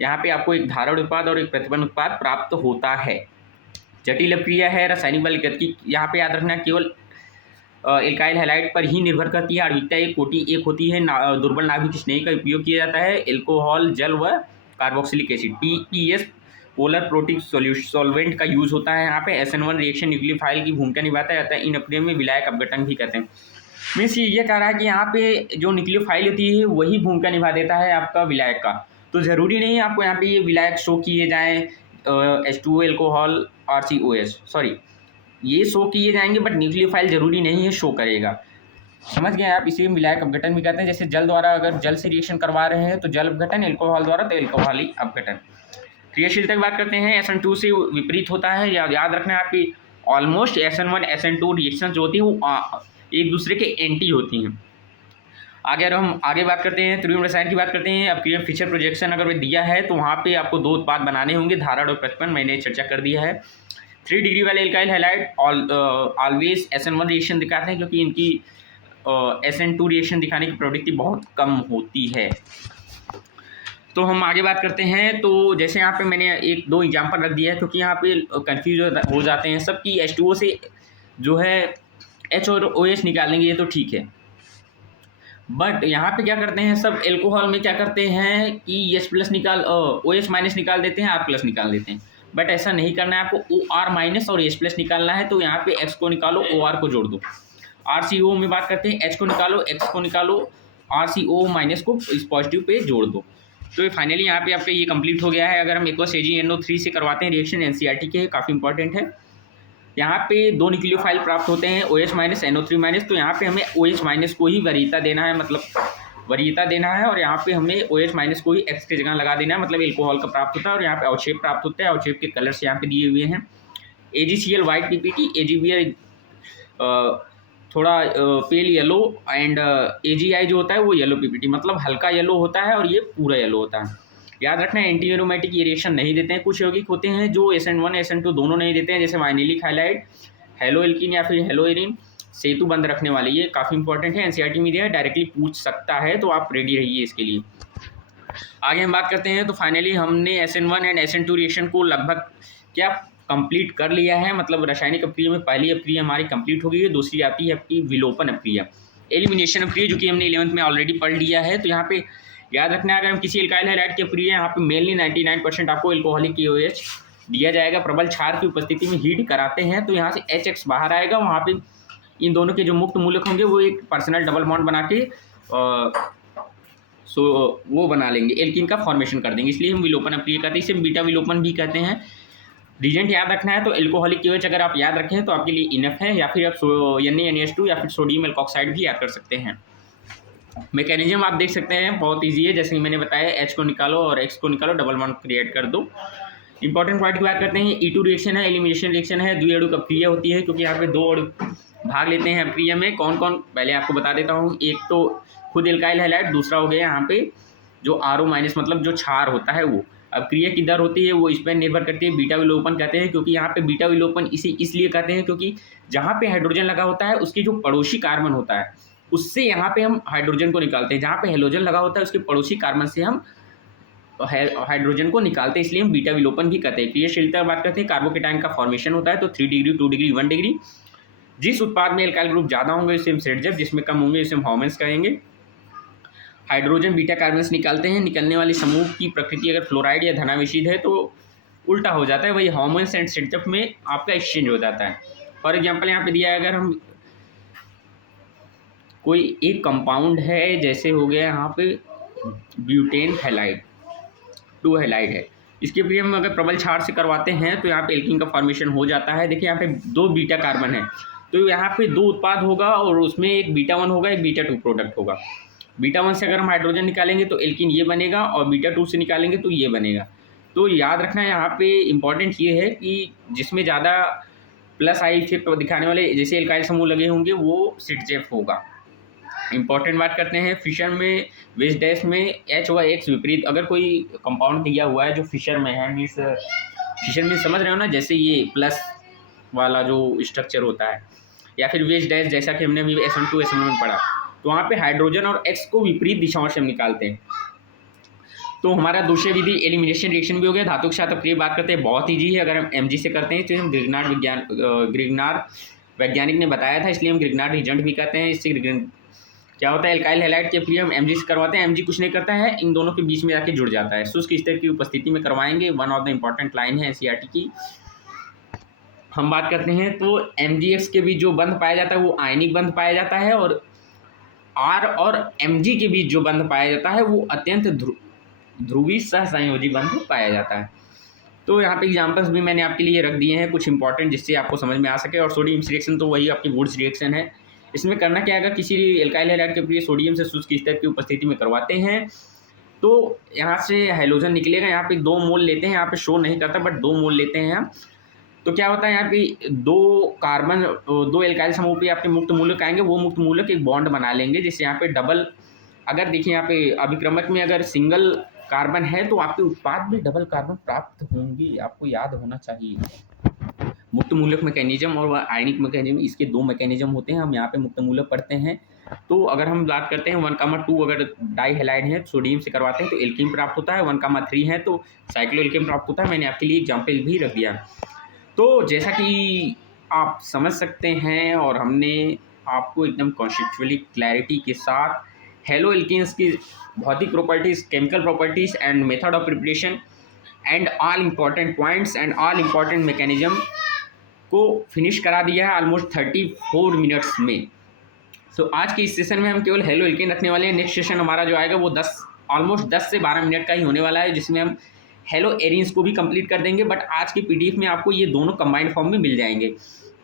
यहाँ पे आपको एक धारण उत्पाद और एक प्रतिबंध उत्पाद प्राप्त होता है। जटिल अपक्रिया है रासायनिक बल की, यहाँ पे याद रखना केवल एल्काइल हैलाइड पर ही निर्भर करती है। आणविकता एक कोटि 1 होती है, दुर्बल नाभिक स्नेही का उपयोग किया जाता है, एल्कोहल जल व carboxylic acid. PPS polar protic solvent का यूज होता है। यहाँ पे SN1 रिएक्शन न्यूक्लियोफाइल की भूमिका निभाता है, अतः इन अपक्रिया में विलायक अपघटन भी कहते हैं। मीन्स ये कह रहा है कि यहाँ पे जो न्यूक्लियोफाइल होती है वही भूमिका निभा देता है आपका विलायक का, तो ज़रूरी नहीं है आपको यहाँ पे ये विलायक शो किए जाएँ, H2O एल्कोहल RCOS, सॉरी ये शो किए जाएंगे बट न्यूक्लियोफाइल जरूरी नहीं है शो करेगा, समझ गए आप। इसी विलायक अपघटन भी कहते हैं, जैसे जल द्वारा अगर जल से रिएक्शन करवा रहे हैं तो जल अपघटन, एल्कोहल द्वारा तो एल्कोहली अपघटन। क्रियाशीलता की बात करते हैं, SN2 से विपरीत होता है, याद रखना है आपकी ऑलमोस्ट SN1 SN2 रिएक्शन जो होती है वो एक दूसरे के एंटी होती हैं। अगर हम आगे बात करते हैं त्रिविम रसायन की बात करते हैं, अब क्रिया फीचर प्रोजेक्शन अगर दिया है तो वहाँ पे आपको 2 उत्पाद बनाने होंगे, धारण और प्रतिपन्न, मैंने चर्चा कर दिया है। 3 डिग्री वाले alkyl halide always SN1 reaction दिखाते हैं क्योंकि इनकी SN2 रिएक्शन दिखाने की प्रवृत्ति बहुत कम होती है। तो हम आगे बात करते हैं, तो जैसे यहाँ पे मैंने 1-2 एग्जाम्पल रख दिया है क्योंकि यहाँ पे कन्फ्यूज हो जाते हैं सब कि H2O से जो है H और OH निकाल लेंगे, ये तो ठीक है, बट यहाँ पे क्या करते हैं सब एल्कोहल में क्या करते हैं कि H+ निकाल OH- निकाल देते हैं, R+ निकाल देते हैं, बट ऐसा नहीं करना है, आपको OR- और H+ निकालना है। तो यहाँ पे X को निकालो, OR को जोड़ दो। RCO में बात करते हैं, H को निकालो, X को निकालो, RCO माइनस को इस पॉजिटिव पे जोड़ दो। तो फाइनली यहाँ पे आपका ये कंप्लीट हो गया है। अगर हम एक्वस AgNO3 से करवाते हैं रिएक्शन, NCERT के काफ़ी इंपॉर्टेंट है। यहाँ पे 2 न्यूक्लियोफाइल प्राप्त होते हैं, OH माइनस NO3 माइनस। तो यहाँ पे हमें OH माइनस को ही वरीयता देना है, मतलब वरीयता देना है, और यहाँ पे हमें OH माइनस को ही X की जगह लगा देना है, मतलब एल्कोहल का प्राप्त होता है। और यहाँ पे अवक्षेप प्राप्त होता है, अवक्षेप के कलर्स यहाँ पे दिए हुए हैं। AgCl वाइट PPT, AgBr थोड़ा पेल येलो, एंड AgI जो होता है वो येलो PPT, मतलब हल्का येलो होता है और ये पूरा येलो होता है। याद रखना, एंटी एरोमेटिक ये रिएक्शन नहीं देते हैं। कुछ यौगिक होते हैं जो SN1 SN2 दोनों नहीं देते हैं, जैसे वाइनिलिक हाइलाइड, हेलो एल्कीन या फिर हेलो एरिन, सेतु बंद रखने वाले, ये काफ़ी इंपॉर्टेंट है। NCERT में दिया है, डायरेक्टली पूछ सकता है, तो आप रेडी रहिए इसके लिए। आगे हम बात करते हैं। तो फाइनली हमने SN1 एंड SN2 रिएक्शन को लगभग क्या कंप्लीट कर लिया है, मतलब रासायनिक अप्रिय में पहली अप्रिय हमारी कंप्लीट हो गई है। दूसरी आती है आपकी विलोपन अप्रिय, एलिमिनेशन अप्रिय, जो कि हमने 11th में ऑलरेडी पढ़ लिया है। तो यहाँ पे याद रखना है, अगर हम किसी एल्काइल हैलाइड के अप्रिय, यहाँ पे मेनली 99% आपको एल्कोहलिक KOH दिया जाएगा। प्रबल क्षार की उपस्थिति में हीट कराते हैं तो यहाँ से HX बाहर आएगा, वहाँ पे इन दोनों के जो मुक्त मूलक होंगे वो एक पर्सनल डबल बॉन्ड बना के वो बना लेंगे, एल्कीन का फॉर्मेशन कर देंगे, इसलिए हम विलोपन अप्रिय कहते हैं। इसे बीटा विलोपन भी कहते हैं। रीजेंट याद रखना है, तो एल्कोहलिक KOH अगर आप याद रखें तो आपके लिए इनफ है, या फिर आप NaNH2 या फिर सोडियम एल्कोक्साइड भी याद कर सकते हैं। मैकेनिज्म आप देख सकते हैं, बहुत ईजी है। जैसे कि मैंने बताया, H को निकालो और X को निकालो, डबल बॉन्ड क्रिएट कर दो। इंपॉर्टेंट पॉइंट की बात करते हैं, E2 रिएक्शन है, एलिमिनेशन रिएक्शन है, द्विअणुक अप्रिय होती है, क्योंकि यहाँ पे 2 अणु भाग लेते हैं अप्रिय में। कौन कौन, पहले आपको बता देता हूँ। एक तो खुद एल्काइल हैलाइड, दूसरा हो गया यहाँ पे जो RO माइनस, मतलब जो क्षार होता है वो। अब क्रिया की दर होती है वो इस पर निर्भर करती है, बीटा विलोपन कहते हैं, क्योंकि यहाँ पे बीटा विलोपन इसे इसलिए कहते हैं क्योंकि जहाँ पे हाइड्रोजन लगा होता है उसके जो पड़ोसी कार्बन होता है उससे यहाँ पे हम हाइड्रोजन को निकालते हैं। जहाँ पे हेलोजन लगा होता है उसके पड़ोसी कार्बन से हम हाइड्रोजन को निकालते हैं, इसलिए हम बीटा विलोपन भी कहते हैं। क्रियाशीलता बात करते हैं, कार्बोकेटाइन का फॉर्मेशन होता है, तो 3 डिग्री, 2 डिग्री, 1 डिग्री। जिस उत्पाद में एल्काइल ग्रुप ज़्यादा होंगे उसे हम सेटजेब, जिसमें कम होंगे उसे हम हॉर्मेंस कहेंगे। हाइड्रोजन बीटा कार्बन निकालते हैं, निकलने वाले समूह की प्रकृति अगर फ्लोराइड या धनावेशित है तो उल्टा हो जाता है, वही हॉर्मोन्स एंड सेटजेब में आपका एक्सचेंज हो जाता है। फॉर एग्जांपल यहाँ पे दिया है, अगर हम कोई एक कंपाउंड है, जैसे हो गया यहाँ पे ब्यूटेन हैलाइड, 2 हैलाइड है, इसके भी हम अगर प्रबल क्षार से करवाते हैं तो यहाँ पे एल्कीन का फॉर्मेशन हो जाता है। देखिए यहाँ पे 2 बीटा कार्बन है, तो यहाँ पे 2 उत्पाद होगा और उसमें एक बीटा 1 होगा, एक बीटा 2 प्रोडक्ट होगा। बीटा 1 से अगर हम हाइड्रोजन निकालेंगे तो एल्कीन ये बनेगा, और बीटा 2 से निकालेंगे तो ये बनेगा। तो याद रखना है यहाँ पे इंपॉर्टेंट ये है कि जिसमें ज़्यादा प्लस आई इफेक्ट दिखाने वाले जैसे एल्काइल समूह लगे होंगे वो सिटजेफ होगा। इंपॉर्टेंट बात करते हैं, फिशर में वेज डैश में H व X विपरीत अगर कोई कंपाउंड दिया हुआ है जो फिशर में है, मीन्स फिशर में समझ रहे हो ना, जैसे ये प्लस वाला जो स्ट्रक्चर होता है, या फिर वेज डैश जैसा कि हमने अभी SN2 SN1 पढ़ा, तो वहाँ पे हाइड्रोजन और X को विपरीत दिशाओं से हम निकालते हैं। तो हमारा दूसरी विधि एलिमिनेशन रिएक्शन भी हो गया। धातु के साथ अप्रिय बात करते हैं, बहुत ईजी है। अगर हम Mg से करते हैं तो हम ग्रिग्नार्ड वैज्ञानिक ने बताया था, इसलिए हम ग्रिग्नार्ड रिजेंट भी कहते हैं। इससे क्या होता है, एल्काइल हैलाइड के अप्रिय हम Mg से करवाते हैं, Mg कुछ नहीं करता है, इन दोनों के बीच में जाके जुड़ जाता है। शुष्क स्तर की उपस्थिति में करवाएंगे, one of the important line है NCERT की। हम बात करते हैं तो MgX के बीच जो बंध पाया जाता है वो आयनिक बंध पाया जाता है, और R और Mg के बीच जो बंध पाया जाता है वो अत्यंत ध्रुवी सहसंयोजी बंध पाया जाता है। तो यहाँ पे एग्जांपल्स भी मैंने आपके लिए रख दिए हैं कुछ इंपॉर्टेंट, जिससे आपको समझ में आ सके। और सोडियम रिएक्शन तो वही आपकी वुड्स रिएक्शन है। इसमें करना क्या है, अगर किसी एल्काइल हैलाइड के अप्रिय सोडियम से शुष्क स्तर की उपस्थिति में करवाते हैं तो यहाँ से हाइड्रोजन निकलेगा। यहाँ पे 2 मोल लेते हैं, यहाँ पे शो नहीं करता बट 2 मोल लेते हैं हम। तो क्या होता है, यहाँ पे 2 एल्काइल समूह पे आपके मुक्त मूलक आएंगे, वो मुक्त मूलक एक बॉन्ड बना लेंगे, जिससे यहाँ पे डबल, अगर देखिए यहाँ पे अभिक्रमक में अगर सिंगल कार्बन है तो आपके उत्पाद में डबल कार्बन प्राप्त होंगी, आपको याद होना चाहिए। मुक्त मूलक मैकेनिज्म और आयनिक मैकेनिज्म, इसके 2 मैकेनिज्म होते हैं। हम यहाँ पे मुक्त मूलक पढ़ते हैं। तो अगर हम बात करते हैं 1,2 अगर डाई हैलाइड है सोडियम से करवाते हैं तो एल्कीन प्राप्त होता है, 1,3 है तो साइक्लोएल्केन प्राप्त होता है। मैंने आपके लिए एग्जाम्पल भी रख दिया। तो जैसा कि आप समझ सकते हैं, और हमने आपको एकदम कॉन्सेप्चुअली क्लैरिटी के साथ हेलो एल्कीन्स की भौतिक properties, chemical properties and method of preparation and all important points and all important mechanism को फिनिश करा दिया है ऑलमोस्ट 34 मिनट्स में। सो आज के इस सेशन में हम केवल हेलो एल्केन रखने वाले हैं। नेक्स्ट सेशन हमारा जो आएगा वो 10 ऑलमोस्ट 10 से 12 मिनट का ही होने वाला है, जिसमें हम हेलो एरिन्स को भी कंप्लीट कर देंगे। बट आज की पीडीएफ में आपको ये दोनों कंबाइंड फॉर्म में मिल जाएंगे।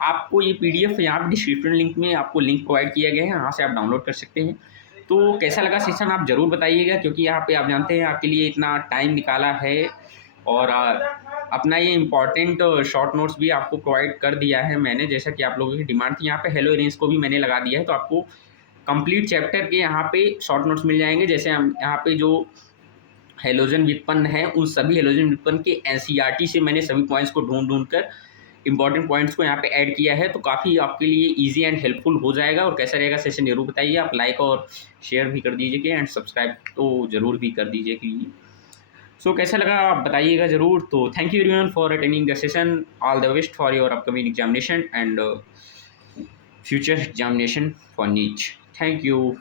आपको ये पीडीएफ यहाँ पर डिस्क्रिप्शन लिंक में आपको लिंक प्रोवाइड किया गया है, यहाँ से आप डाउनलोड कर सकते हैं। तो कैसा लगा सेशन आप ज़रूर बताइएगा, क्योंकि यहाँ पे आप जानते हैं आपके लिए इतना टाइम निकाला है और अपना ये इम्पॉर्टेंट शॉर्ट नोट्स भी आपको प्रोवाइड कर दिया है मैंने, जैसा कि आप लोगों की डिमांड थी। यहाँ पे हेलो एरिन्स को भी मैंने लगा दिया है, तो आपको कंप्लीट चैप्टर के यहाँ पे शॉर्ट नोट्स मिल जाएंगे। जैसे हम यहाँ पे जो हेलोजन व्युत्पन्न है, उन सभी हेलोजन व्युत्पन्न के एनसीईआरटी से मैंने सभी पॉइंट्स को ढूंढ कर इंपॉर्टेंट पॉइंट्स को यहाँ पे ऐड किया है, तो काफ़ी आपके लिए इजी एंड हेल्पफुल हो जाएगा। और कैसा रहेगा सेशन जरूर बताइए। आप लाइक और शेयर भी कर दीजिएगा एंड सब्सक्राइब तो ज़रूर भी कर दीजिएगा। सो कैसा लगा आप बताइएगा ज़रूर। तो thank you everyone for attending the session. All the best for your upcoming examination and future examination for NEET. Thank you.